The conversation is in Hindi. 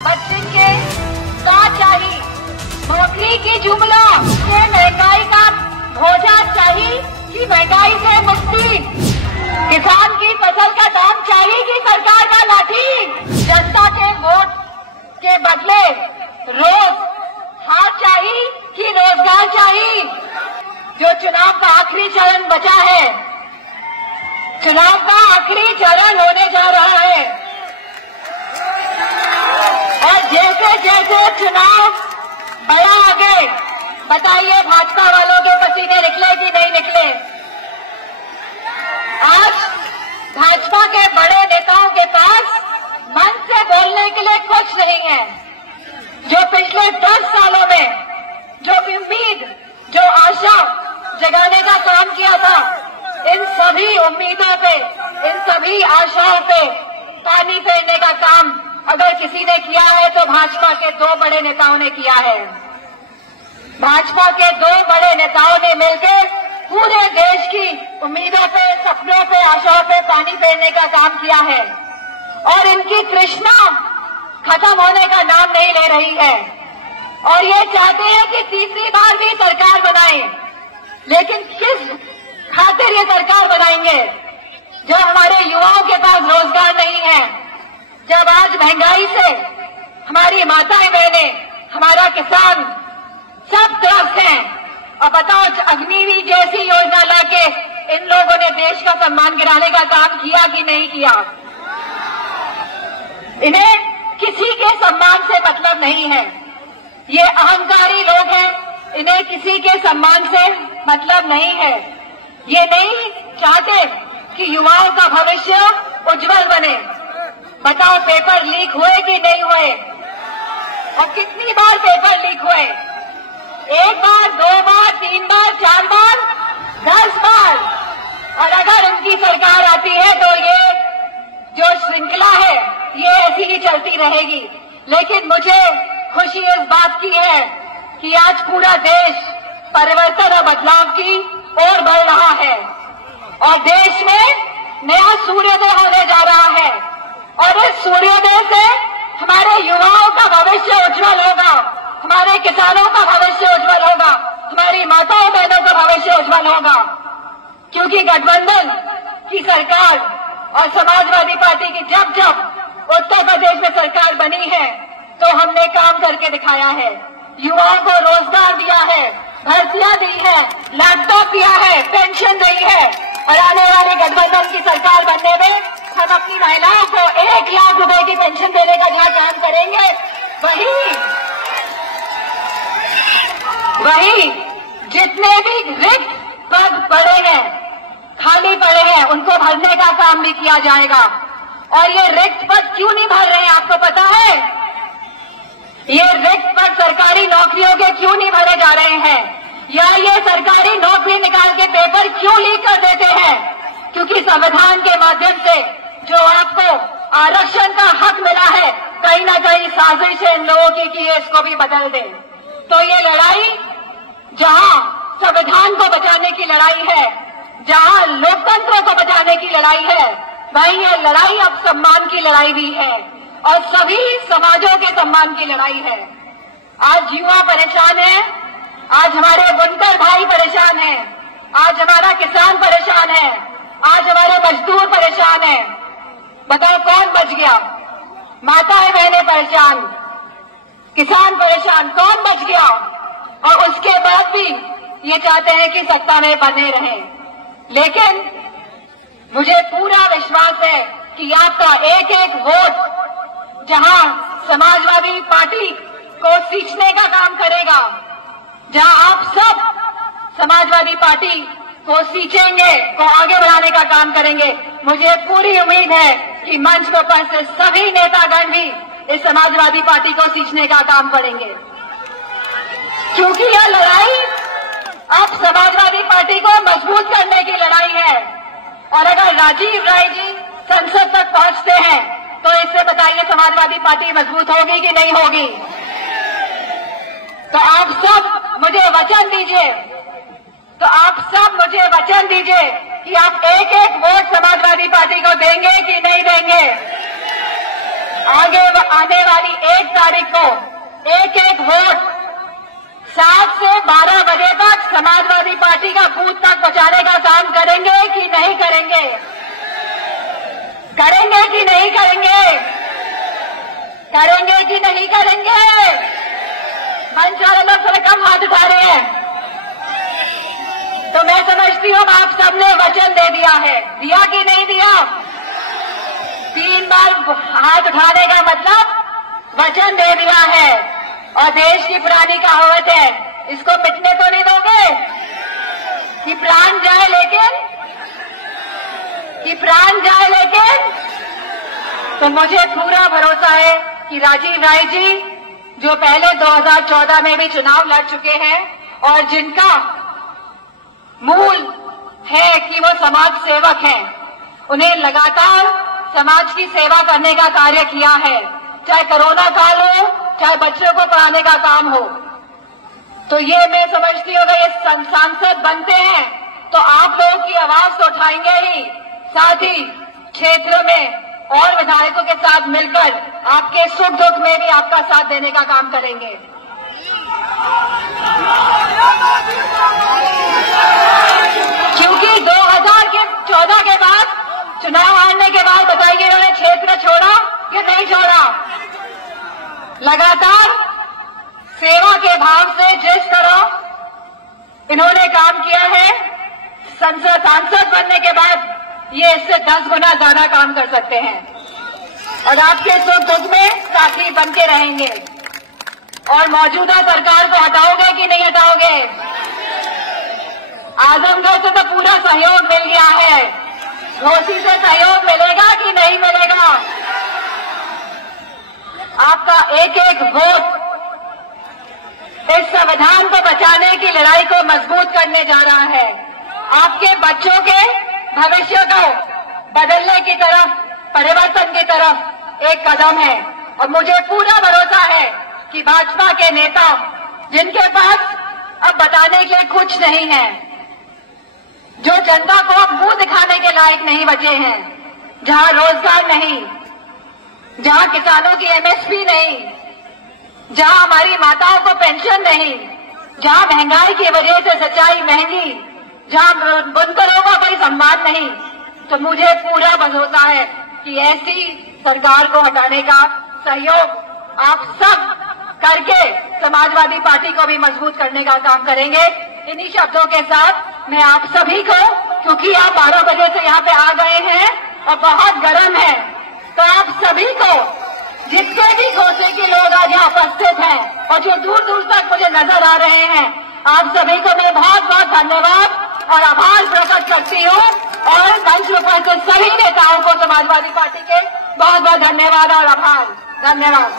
बच्चन के साथ चाहिए नौकरी की जुमला से महंगाई का भोजा चाहिए कि महंगाई से मुक्ति, किसान की फसल का दाम चाहिए कि सरकार का लाठी, जनता के वोट के बदले रोज हाथ चाहिए कि रोजगार चाहिए। जो चुनाव का आखिरी चरण बचा है, चुनाव का आखिरी चरण होने जा रहा है और जैसे जैसे चुनाव बढ़ा आगे, बताइए भाजपा वालों के पसीने निकले कि नहीं निकले। आज भाजपा के बड़े नेताओं के पास मन से बोलने के लिए कुछ नहीं है। जो पिछले 10 सालों में जो उम्मीद, जो आशा जगाने का काम किया था, इन सभी उम्मीदों पे, इन सभी आशाओं पे पानी फेरने का काम अगर किसी ने किया है तो भाजपा के 2 बड़े नेताओं ने किया है। भाजपा के 2 बड़े नेताओं ने मिलकर पूरे देश की उम्मीदों पे, सपनों पे, आशाओं पे पानी फेरने का काम किया है और इनकी तृष्णा खत्म होने का नाम नहीं ले रही है और ये चाहते हैं कि तीसरी बार भी सरकार बनाएं। लेकिन किस खातिर ये सरकार बनाएंगे जब हमारे युवाओं के पास रोजगार नहीं है, जब आज महंगाई से हमारी माताएं बहनें, हमारा किसान सब त्रस्त हैं। और बताओ, अग्निवीर जैसी योजना लाके इन लोगों ने देश का सम्मान गिराने का काम किया कि नहीं किया। इन्हें किसी के सम्मान से मतलब नहीं है। ये अहंकारी लोग हैं, इन्हें किसी के सम्मान से मतलब नहीं है। ये नहीं चाहते कि युवाओं का भविष्य उज्जवल बने। बताओ, पेपर लीक हुए कि नहीं हुए और कितनी बार पेपर लीक हुए? 1 बार, 2 बार, 3 बार, 4 बार, 10 बार। और अगर उनकी सरकार आती है तो ये जो श्रृंखला है ये ऐसी ही चलती रहेगी। लेकिन मुझे खुशी इस बात की है कि आज पूरा देश परिवर्तन और बदलाव की ओर बढ़ रहा है और देश में नया सूर्योदय होने जा रहा है और इस सूर्योदय से हमारे युवाओं का भविष्य उज्जवल होगा, हमारे किसानों का भविष्य उज्जवल होगा, हमारी माताओं बहनों का भविष्य उज्जवल होगा। क्योंकि गठबंधन की सरकार और समाजवादी पार्टी की जब जब उत्तर प्रदेश में सरकार बनी है तो हमने काम करके दिखाया है। युवाओं को रोजगार दिया है, भर्तियां दी है, लैपटॉप दिया है, पेंशन दी है और आने वाली गठबंधन की सरकार बनने में हम अपनी महिलाओं को 1 लाख रुपए की पेंशन देने का जहां काम करेंगे, वही जितने भी रिक्त पद पड़े हैं, खाली पड़े हैं, उनको भरने का काम भी किया जाएगा। और ये रिक्त पद क्यों नहीं भर रहे हैं आपको पता है? ये रिक्त पद सरकारी नौकरियों के क्यों नहीं भरे जा रहे हैं, या ये सरकारी नौकरी निकाल के पेपर क्यों लीक कर देते हैं? क्योंकि संविधान के माध्यम से जो आपको आरक्षण का हक मिला है, कहीं ना कहीं साजिश है इन लोगों की कि ये इसको भी बदल दे। तो ये लड़ाई जहां संविधान को बचाने की लड़ाई है, जहां लोकतंत्र को बचाने की लड़ाई है, वहीं ये लड़ाई अब सम्मान की लड़ाई भी है और सभी समाजों के सम्मान की लड़ाई है। आज युवा परेशान है, आज हमारे बुनकर भाई परेशान है, आज हमारा किसान परेशान है, आज हमारे मजदूर परेशान है। बताओ कौन बच गया? माताएं बहनें परेशान, किसान परेशान, कौन बच गया? और उसके बाद भी ये चाहते हैं कि सत्ता में बने रहें। लेकिन मुझे पूरा विश्वास है कि आपका एक एक वोट जहां समाजवादी पार्टी को सींचने का काम करेगा, जहां आप सब समाजवादी पार्टी को सींचेंगे, को आगे बढ़ाने का काम करेंगे, मुझे पूरी उम्मीद है कि मंच पर से सभी नेतागण भी इस समाजवादी पार्टी को सींचने का काम करेंगे। क्योंकि यह लड़ाई अब समाजवादी पार्टी को मजबूत करने की लड़ाई है और अगर राजीव राय जी संसद तक पहुंचते हैं तो इससे बताइए समाजवादी पार्टी मजबूत होगी कि नहीं होगी? तो आप सब मुझे वचन दीजिए, कि आप एक एक वोट समाजवादी पार्टी को देंगे कि नहीं देंगे। आगे आने वाली 1 तारीख को एक वोट 7 से 12 बजे तक समाजवादी पार्टी का बूथ तक पहुंचाने का काम करेंगे कि नहीं करेंगे? करेंगे कि नहीं करेंगे? करेंगे कि नहीं करेंगे? मंच वाले लोग थोड़े कम हाथ उठा रहे हैं। तो मैं समझती हूँ आप सबने वचन दे दिया है, दिया कि नहीं दिया? 3 बार हाथ उठाने का मतलब वचन दे दिया है। और देश की पुरानी कहावत है, इसको मिटने तो नहीं दोगे कि प्राण जाए लेकिन तो मुझे पूरा भरोसा है कि राजीव राय जी जो पहले 2014 में भी चुनाव लड़ चुके हैं और जिनका मूल है कि वो समाज सेवक हैं, उन्हें लगातार समाज की सेवा करने का कार्य किया है, चाहे कोरोना काल हो, चाहे बच्चों को पढ़ाने का काम हो। तो ये मैं समझती हूँ अगर ये सांसद बनते हैं तो आप लोगों की आवाज तो उठाएंगे ही, साथ ही क्षेत्र में और विधायकों के साथ मिलकर आपके सुख दुख में भी आपका साथ देने का काम करेंगे। क्योंकि 2014 के बाद चुनाव हारने के बाद बताइए इन्होंने क्षेत्र छोड़ा या नहीं छोड़ा? लगातार सेवा के भाव से जिस तरह इन्होंने काम किया है, सांसद बनने के बाद ये इससे 10 गुना ज्यादा काम कर सकते हैं और आपके सुख दुख में साथी बनते रहेंगे। और मौजूदा सरकार को हटाओगे कि नहीं हटाओगे? आजमगढ़ से तो पूरा सहयोग मिल गया है, घोसी से सहयोग मिलेगा कि नहीं मिलेगा? आपका एक वोट इस संविधान को बचाने की लड़ाई को मजबूत करने जा रहा है, आपके बच्चों के भविष्य को बदलने की तरफ, परिवर्तन की तरफ एक कदम है। और मुझे पूरा भरोसा है कि भाजपा के नेता जिनके पास अब बताने के लिए कुछ नहीं है, जो जनता को अब मुंह दिखाने के लायक नहीं बचे हैं, जहां रोजगार नहीं, जहां किसानों की एमएसपी नहीं, जहां हमारी माताओं को पेंशन नहीं, जहां महंगाई की वजह से सिंचाई महंगी, जहां बुनकरों को कोई सम्मान नहीं, तो मुझे पूरा भरोसा है कि ऐसी सरकार को हटाने का सहयोग आप सब करके समाजवादी पार्टी को भी मजबूत करने का काम करेंगे। इन्हीं शब्दों के साथ मैं आप सभी को, क्योंकि आप 12 बजे से यहाँ पे आ गए हैं और बहुत गर्म है, तो आप सभी को, जितने भी घोसे के लोग आज यहाँ उपस्थित हैं और जो दूर दूर तक मुझे नजर आ रहे हैं, आप सभी को मैं बहुत बहुत धन्यवाद और आभार प्रकट करती हूँ और मंच पर से सभी नेताओं को समाजवादी पार्टी के बहुत बहुत धन्यवाद और आभार। धन्यवाद।